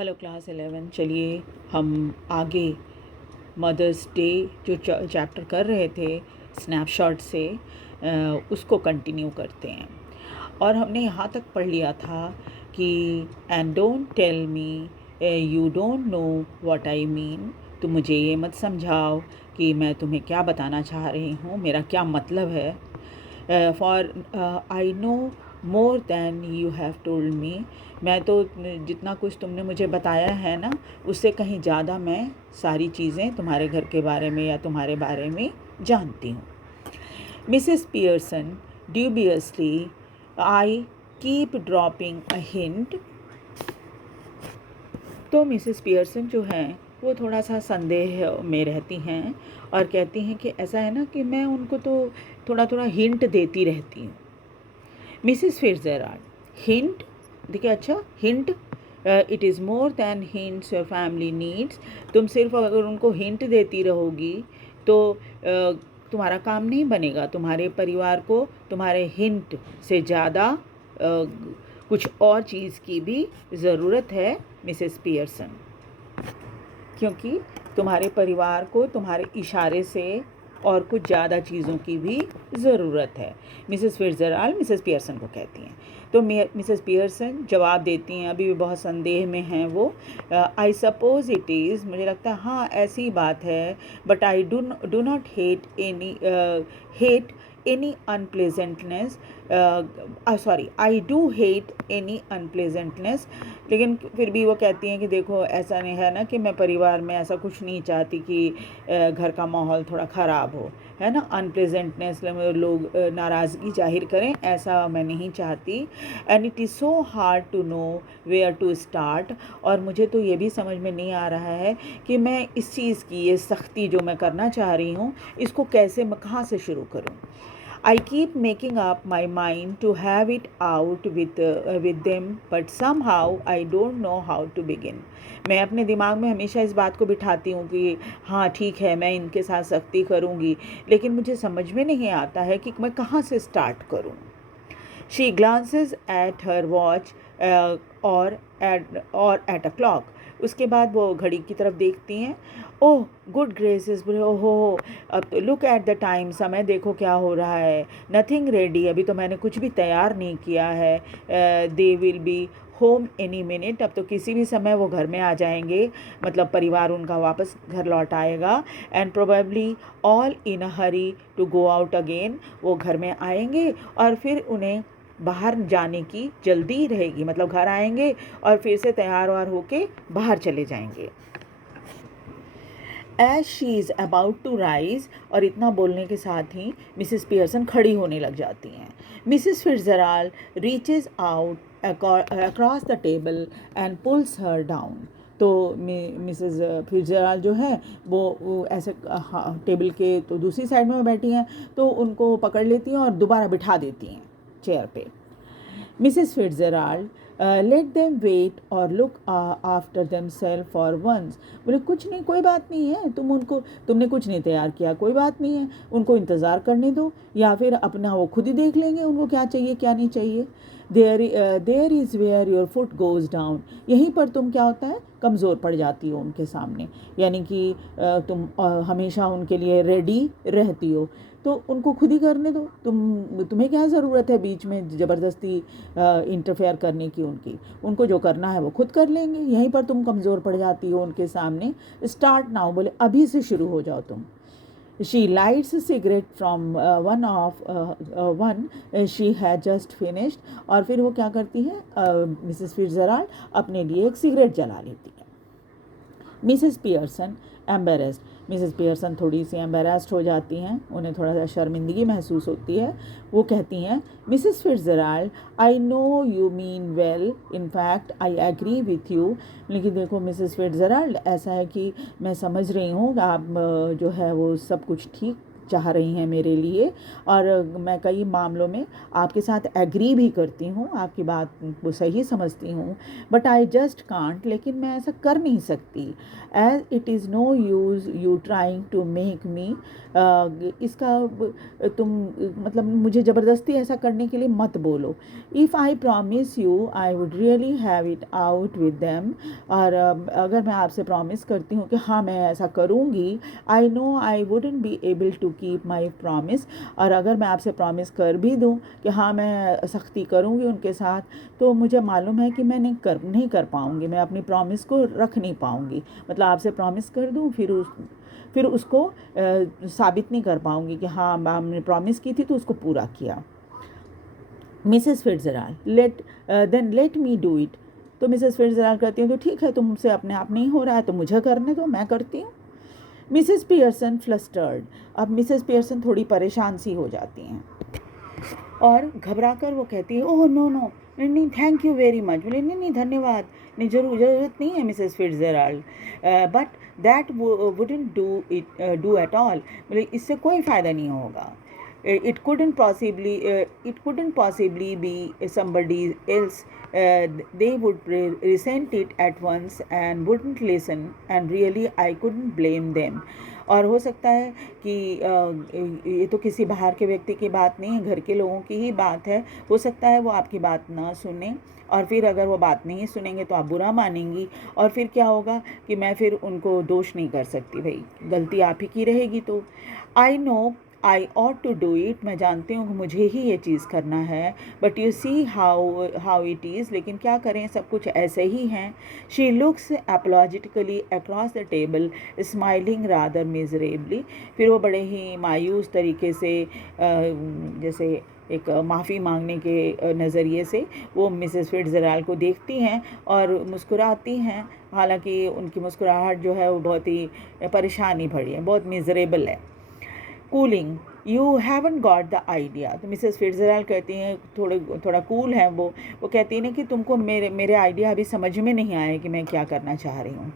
Hello class 11। चलिए हम आगे मदर्स डे जो चैप्टर कर रहे थे स्नैपशॉट से उसको कंटिन्यू करते हैं। और हमने यहाँ तक पढ़ लिया था कि and don't tell me you don't know what I mean. तो मुझे ये मत समझाओ कि मैं तुम्हें क्या बताना चाह रही हूँ, मेरा क्या मतलब है। For I know more than you have told me. मैं तो जितना कुछ तुमने मुझे बताया है ना, उससे कहीं ज़्यादा मैं सारी चीज़ें तुम्हारे घर के बारे में या तुम्हारे बारे में जानती हूँ। Mrs Pearson dubiously I keep dropping a hint. तो मिसेस पियर्सन जो हैं वो थोड़ा सा संदेह में रहती हैं और कहती हैं कि ऐसा है ना कि मैं उनको तो थोड़ा थोड़ा हिंट देती रहती हूँ। मिसेस फिट्ज़जेराल्ड हिंट, देखिए अच्छा hint, it is more than hints your family needs. तुम सिर्फ अगर उनको हिंट देती रहोगी तो तुम्हारा काम नहीं बनेगा। तुम्हारे परिवार को तुम्हारे हिंट से ज़्यादा कुछ और चीज़ की भी ज़रूरत है मिसेस पियर्सन, क्योंकि तुम्हारे परिवार को तुम्हारे इशारे से और कुछ ज़्यादा चीज़ों की भी ज़रूरत है। मिसेस फिट्ज़जेराल्ड मिसेस पियर्सन को कहती हैं। तो मिसेस पियर्सन जवाब देती हैं, अभी भी बहुत संदेह में हैं वो। आई सपोज़ इट इज़, मुझे लगता है हाँ ऐसी बात है, but I do not hate any unpleasantness. Sorry, I do hate any unpleasantness. लेकिन फिर भी वो कहती हैं कि देखो ऐसा नहीं है ना कि मैं परिवार में ऐसा कुछ नहीं चाहती कि घर का माहौल थोड़ा ख़राब हो, है ना। अनप्लेजेंटनेस लोग नाराज़गी जाहिर करें, ऐसा मैं नहीं चाहती। And it is so hard to know where to start. और मुझे तो ये भी समझ में नहीं आ रहा है कि मैं इस चीज़ की ये सख्ती जो मैं करना चाह रही हूँ इसको कैसे, मैं कहाँ से शुरू करूँ। I keep making up my mind to have it out with them, but somehow I don't know how to begin. मैं अपने दिमाग में हमेशा इस बात को बिठाती हूँ कि हाँ ठीक है मैं इनके साथ सख्ती करूँगी, लेकिन मुझे समझ में नहीं आता है कि मैं कहाँ से स्टार्ट करूँ। She glances at her watch or at a clock. उसके बाद वो घड़ी की तरफ देखती हैं। ओह गुड ग्रेसेस, बोले ओहो अब तो लुक एट द टाइम, समय देखो क्या हो रहा है। नथिंग रेडी, अभी तो मैंने कुछ भी तैयार नहीं किया है। They will be home any minute, अब तो किसी भी समय वो घर में आ जाएंगे, मतलब परिवार उनका वापस घर लौट आएगा। And probably all in a hurry to go out again, वो घर में आएंगे और फिर उन्हें बाहर जाने की जल्दी रहेगी, मतलब घर आएंगे और फिर से तैयार वार होके बाहर चले जाएंगे। As she is about to rise, और इतना बोलने के साथ ही मिसेस पियर्सन खड़ी होने लग जाती हैं। Mrs Fitzgerald reaches out across the table and pulls her down. तो मिसेस फिट्ज़जेराल्ड जो है वो ऐसे टेबल के तो दूसरी साइड में बैठी हैं, तो उनको पकड़ लेती हैं और दोबारा बिठा देती हैं चेयर पे। Mrs Fitzgerald let them wait और look after them self for once. बोले कुछ नहीं, कोई बात नहीं है, तुमने कुछ नहीं तैयार किया, कोई बात नहीं है, उनको इंतज़ार करने दो, या फिर अपना वो खुद ही देख लेंगे उनको क्या चाहिए क्या नहीं चाहिए। There is where your foot goes down, यहीं पर तुम क्या होता है कमज़ोर पड़ जाती हो उनके सामने, यानी कि तुम हमेशा उनके लिए रेडी रहती हो, तो उनको खुद ही करने दो। तुम्हें क्या ज़रूरत है बीच में ज़बरदस्ती इंटरफेयर करने की। उनको जो करना है वो खुद कर लेंगे, यहीं पर तुम कमज़ोर पड़ जाती हो उनके सामने। स्टार्ट नाउ, बोले अभी से शुरू हो जाओ तुम। She lights a cigarette from one she had just finished, और फिर वो क्या करती है मिसेस फिट्ज़जेराल्ड अपने लिए एक सिगरेट जला लेती है। Mrs Pearson embarrassed, Mrs Pearson थोड़ी सी एम्बेरेस्ड हो जाती हैं, उन्हें थोड़ा सा शर्मिंदगी महसूस होती है। वो कहती हैं Mrs Fitzgerald I know you mean well, in fact I agree with you. लेकिन देखो मिसेस फिट्ज़जेराल्ड, ऐसा है कि मैं समझ रही हूँ कि आप जो है वो सब कुछ ठीक चाह रही हैं मेरे लिए, और मैं कई मामलों में आपके साथ एग्री भी करती हूँ, आपकी बात को सही समझती हूँ, बट आई जस्ट कांट, लेकिन मैं ऐसा कर नहीं सकती। As it is no use you trying to make me, तुम मतलब मुझे ज़बरदस्ती ऐसा करने के लिए मत बोलो। If I promise you I would really have it out with them, और अगर मैं आपसे प्रॉमिस करती हूँ कि हाँ मैं ऐसा करूँगी, I know I wouldn't be able to keep my promise, और अगर मैं आपसे प्रॉमिस कर भी दूँ कि हाँ मैं सख्ती करूँगी उनके साथ, तो मुझे मालूम है कि मैं नहीं कर पाऊँगी, मैं अपनी प्रॉमिस को रख नहीं पाऊँगी। मतलब आपसे प्रॉमिस कर दूँ फिर उसको साबित नहीं कर पाऊँगी कि हाँ हमने प्रॉमिस की थी तो उसको पूरा किया। Mrs Fitzgerald, let me do it. तो मिसेस फिट्ज़जेराल्ड कहती हैं तो ठीक है, तुमसे अपने आप नहीं हो रहा है तो मुझे करने दो, मैं करती हूँ। मिसेस पियर्सन फ्लस्टर्ड, अब मिसेस पियर्सन थोड़ी परेशान सी हो जाती हैं और घबरा कर वो कहती है ओह नो नो, नहीं थैंक यू वेरी मच, बोले नहीं धन्यवाद, नहीं ज़रूरत नहीं है Mrs Fitzgerald, but that wouldn't do at all, बोले इससे कोई फ़ायदा नहीं होगा। It couldn't possibly be somebody else. They would resent it at once and wouldn't listen, and really I couldn't blame them. और हो सकता है कि ये तो किसी बाहर के व्यक्ति की बात नहीं है, घर के लोगों की ही बात है। हो सकता है वो आपकी बात ना सुने, और फिर अगर वो बात नहीं सुनेंगे तो आप बुरा मानेंगी, और फिर क्या होगा कि मैं फिर उनको दोष नहीं कर सकती, भाई गलती आप ही की रहेगी। तो I know I ought to do it, मैं जानती हूँ कि मुझे ही ये चीज़ करना है, but you see how it is, लेकिन क्या करें सब कुछ ऐसे ही हैं। She looks apologetically across the table smiling rather miserably, फिर वो बड़े ही मायूस तरीके से जैसे एक माफ़ी मांगने के नज़रिए से वो मिसेस फिट्ज़जेराल्ड को देखती हैं और मुस्कुराती हैं, हालांकि उनकी मुस्कुराहट जो है वो बहुत ही परेशानी भरी है, बहुत मिजरेबल है। Cooling, you haven't got the idea, तो मिसेस फिट्ज़जेराल्ड कहती हैं थोड़ा कूल है वो कहती हैं कि तुमको मेरे आइडिया अभी समझ में नहीं आया कि मैं क्या करना चाह रही हूँ।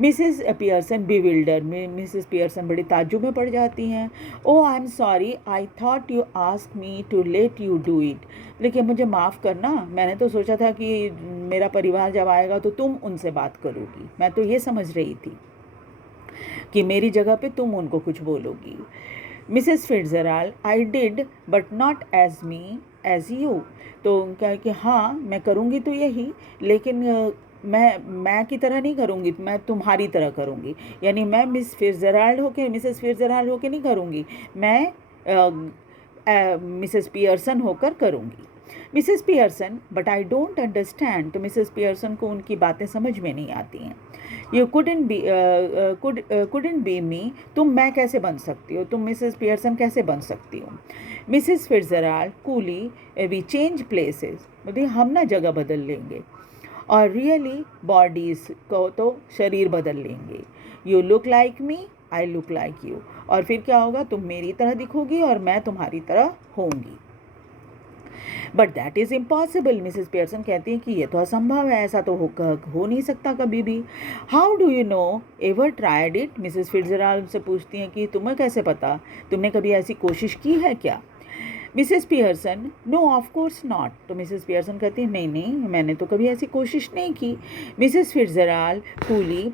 Mrs Pearson bewildered, Mrs Pearson बड़ी ताज्जुब में पड़ जाती हैं। Oh I am sorry, I thought you ask me to let you do it, लेकिन मुझे माफ़ करना, मैंने तो सोचा था कि मेरा परिवार जब आएगा तो तुम उनसे बात करोगी, मैं तो ये समझ रही थी कि मेरी जगह पे तुम उनको कुछ बोलोगी। Mrs Fitzgerald, I did but not as me as you, तो क्या कि हाँ मैं करूँगी तो यही, लेकिन मैं की तरह नहीं करूँगी, मैं तुम्हारी तरह करूँगी, यानी मैं मिसेस फिट्ज़जेराल्ड होके नहीं करूँगी, मैं मिसेस पियर्सन होकर करूँगी। Mrs Pearson, but I don't understand, तो मिसेस पियर्सन को उनकी बातें समझ में नहीं आती हैं। यू couldn't be me, तुम मैं कैसे बन सकती हो, तुम मिसेस पियर्सन कैसे बन सकती हो। Mrs Fitzgerald coolly, we change places, बोलिए हम ना जगह बदल लेंगे, और रियली बॉडीज़ को तो शरीर बदल लेंगे। You look like me, I look like you, और फिर क्या होगा, तुम मेरी तरह दिखोगी और मैं तुम्हारी तरह होंगी। But that is impossible, Mrs Pearson कहती हैं कि ये तो असंभव है, ऐसा तो हो नहीं सकता कभी भी। How do you know ever tried it, Mrs Fitzgerald से पूछती हैं कि तुम्हें कैसे पता, तुमने कभी ऐसी कोशिश की है क्या। Mrs Pearson, no of course not, तो मिसेस पियर्सन कहती है नहीं मैंने तो कभी ऐसी कोशिश नहीं की। Mrs Fitzgerald coolie,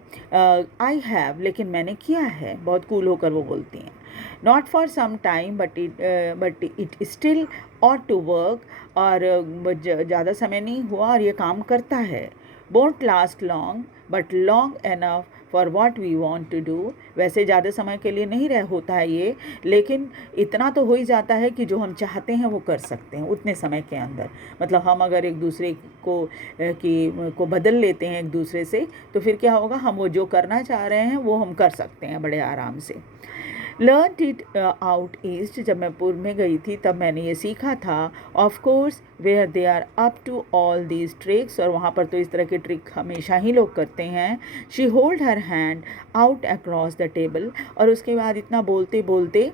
I have, लेकिन मैंने किया है, बहुत कूल होकर वो बोलती हैं। Not for some time but it still ought to work, और ज़्यादा समय नहीं हुआ और ये काम करता है। Won't last long but long enough for what we want to do, वैसे ज़्यादा समय के लिए नहीं होता है ये, लेकिन इतना तो हो ही जाता है कि जो हम चाहते हैं वो कर सकते हैं उतने समय के अंदर। मतलब हम अगर एक दूसरे को बदल लेते हैं एक दूसरे से, तो फिर क्या होगा, हम वो जो करना चाह रहे हैं वो हम कर सकते हैं बड़े आराम से। लर्न इट आउट ईस्ट, जब मैं पूर्व में गई थी तब मैंने ये सीखा था। Of course where they are up to all these tricks, और वहाँ पर तो इस तरह के ट्रिक हमेशा ही लोग करते हैं। She hold her hand out across the table, और उसके बाद इतना बोलते बोलते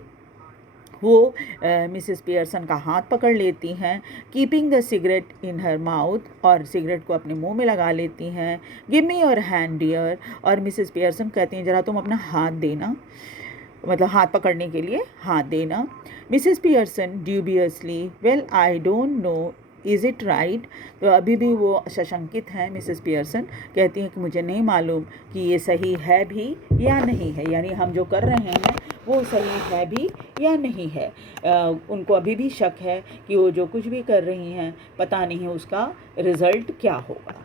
वो मिसेस पियर्सन का हाथ पकड़ लेती हैं, keeping the cigarette in her mouth, और सिगरेट को अपने मुंह में लगा लेती हैं। Give me your hand dear, और मिसेस पियर्सन कहती हैं ज़रा तुम अपना हाथ देना। मतलब हाथ पकड़ने के लिए हाथ देना। Mrs Pearson dubiously, well I don't know is it right. तो अभी भी वो सशंकित हैं। मिसेस पियर्सन कहती हैं कि मुझे नहीं मालूम कि ये सही है भी या नहीं है, यानी हम जो कर रहे हैं वो सही है भी या नहीं है। उनको अभी भी शक है कि वो जो कुछ भी कर रही हैं पता नहीं उसका रिज़ल्ट क्या होगा।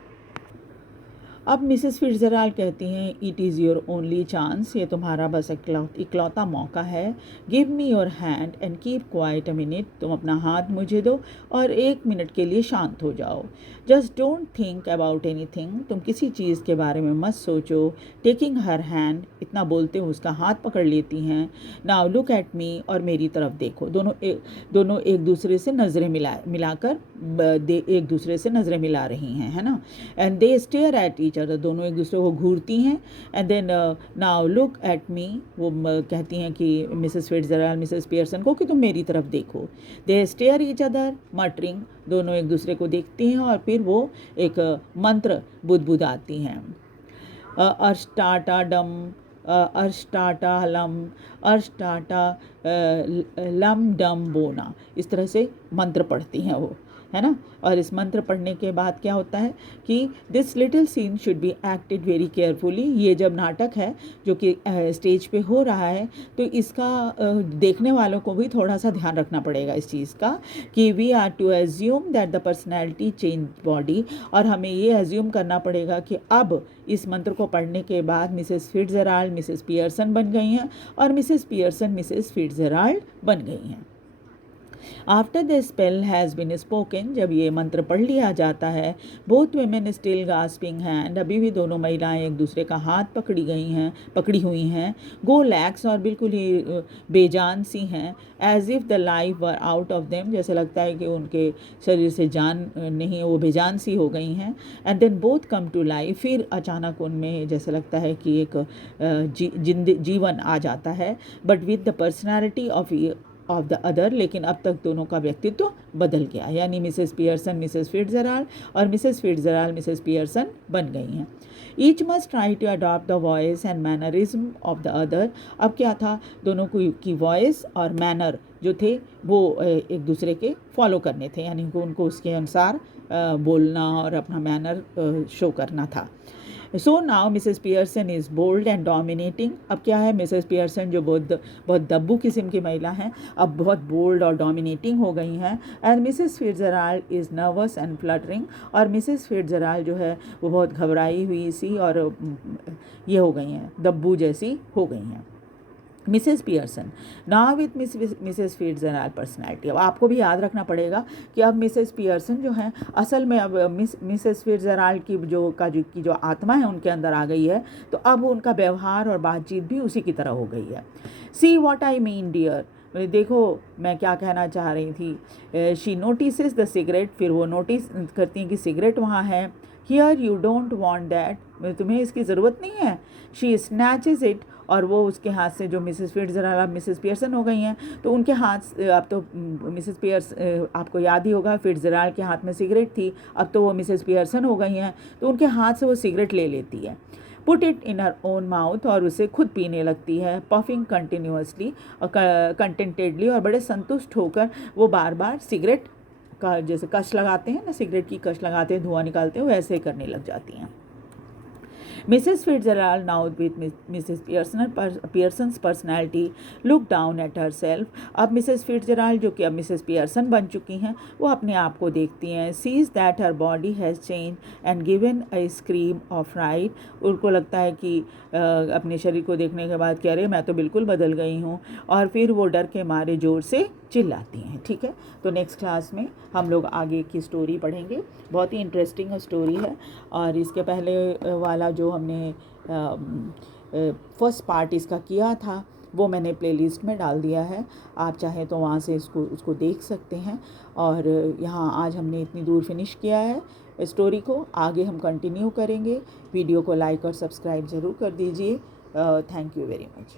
अब मिसेस फिट्ज़जेराल्ड कहती हैं, it is your only chance, ये तुम्हारा बस इकलौता मौका है। Give me your hand and keep quite a minute, तुम अपना हाथ मुझे दो और 1 मिनट के लिए शांत हो जाओ। Just don't think about anything, तुम किसी चीज़ के बारे में मत सोचो। टेकिंग हर हैंड, इतना बोलते हुए उसका हाथ पकड़ लेती हैं। नाउ लुक एट मी, और मेरी तरफ देखो। दोनों एक दूसरे से नज़रें मिलाकर एक दूसरे से नज़रें मिला रही हैं, है ना। And they stare at each other, दोनों एक दूसरे को घूरती हैं। And then now look at me, वो कहती हैं कि मिसेस फिट्ज़जेराल्ड मिसेस पियर्सन को कि तुम मेरी तरफ देखो। दे स्टेयर ईच अदर मटरिंग, दोनों एक दूसरे को देखती हैं और फिर वो एक मंत्र बुदबुदाती हैं। अर्ष्टाटा डम, अर्ष्टाटा लम, अर्ष्टाटा लम डम बोना, इस तरह से मंत्र पढ़ती हैं वो, है ना। और इस मंत्र पढ़ने के बाद क्या होता है कि this little scene should be acted very carefully, ये जब नाटक है जो कि स्टेज पे हो रहा है तो इसका देखने वालों को भी थोड़ा सा ध्यान रखना पड़ेगा इस चीज़ का कि we are to assume that the personality change body, और हमें ये एज्यूम करना पड़ेगा कि अब इस मंत्र को पढ़ने के बाद मिसेस फिट्ज़जेराल्ड मिसेस पियर्सन बन गई हैं और मिसेस पियर्सन मिसेस फिट्ज़जेराल्ड बन गई हैं। After the spell has been spoken, जब ये मंत्र पढ़ लिया जाता है, both women still gasping hand, अभी भी दोनों महिलाएं एक दूसरे का हाथ पकड़ी हुई हैं। गो लैक्स, और बिल्कुल ही बेजान सी हैं। As if the life were out of them, जैसे लगता है कि उनके शरीर से जान नहीं है, वो बेजान सी हो गई हैं। And then both come to life, फिर अचानक उनमें जैसे लगता है कि एक जीवन आ जाता है, but with the personality of the other, लेकिन अब तक दोनों का व्यक्तित्व बदल गया, यानी मिसेस पियर्सन मिसेस फिट्ज़जेराल्ड और मिसेस फिट्ज़जेराल्ड मिसेस पियर्सन बन गई हैं। Each must try to adopt the voice and mannerism of the other, अब क्या था, दोनों की वॉइस और मैनर जो थे वो एक दूसरे के फॉलो करने थे, यानी उनको उसके अनुसार बोलना और अपना मैनर शो करना था। So now Mrs Pearson is bold and dominating, अब क्या है, मिसेस पियर्सन जो बहुत दब्बू किस्म की महिला हैं अब बहुत बोल्ड और डोमिनेटिंग हो गई हैं। And Mrs Fitzgerald is nervous and fluttering, और मिसेस फिट्ज़जेराल्ड जो है वो बहुत घबराई हुई सी और ये हो गई हैं, दब्बू जैसी हो गई हैं। Mrs Pearson now with Mrs Fitzgerald personality, अब आपको भी याद रखना पड़ेगा कि अब मिसेस पियर्सन जो हैं असल में अब मिसेस फिट्ज़जेराल्ड की जो आत्मा है उनके अंदर आ गई है, तो अब उनका व्यवहार और बातचीत भी उसी की तरह हो गई है। See what I mean dear, देखो मैं क्या कहना चाह रही थी। शी नोटिसेस द सिगरेट, फिर वो नोटिस करती हैं कि सिगरेट वहाँ है। Here you don't want that, तुम्हें इसकी ज़रूरत नहीं है। शी स्नैचेस इट, और वो उसके हाथ से, जो मिसेस फिट्ज़जेराल्ड मिसेस पियर्सन हो गई हैं तो उनके हाथ, अब तो मिसेस आपको याद ही होगा फिट्ज़जेराल्ड के हाथ में सिगरेट थी, अब तो वो मिसेस पियर्सन हो गई हैं तो उनके हाथ से वो सिगरेट ले लेती है। Put it in her own mouth, और उसे खुद पीने लगती है। पफिंग कंटिन्यूसली और कंटेंटेडली, और बड़े संतुष्ट होकर वो बार बार सिगरेट का जैसे कश लगाते हैं ना, सिगरेट की कश लगाते हैं, धुआं निकालते हैं, वैसे करने लग जाती हैं। Mrs Fitzgerald now with Mrs Pearson's personality look down at herself, अब मिसेस फिट्ज़जेराल्ड जो कि अब मिसेस पियर्सन बन चुकी हैं वो अपने आप को देखती हैं। Sees that her body has change and given a scream of fright, उनको लगता है कि अपने शरीर को देखने के बाद कि अरे मैं तो बिल्कुल बदल गई हूँ, और फिर वो डर के मारे ज़ोर से चिल्लाती हैं। ठीक है, तो नेक्स्ट क्लास में हम लोग आगे की स्टोरी पढ़ेंगे, बहुत ही इंटरेस्टिंग स्टोरी है। और इसके पहले वाला जो हमने फर्स्ट पार्ट इसका किया था वो मैंने प्लेलिस्ट में डाल दिया है, आप चाहें तो वहाँ से उसको देख सकते हैं। और यहाँ आज हमने इतनी दूर फिनिश किया है स्टोरी को, आगे हम कंटिन्यू करेंगे। वीडियो को लाइक और सब्सक्राइब ज़रूर कर दीजिए। Thank you very much.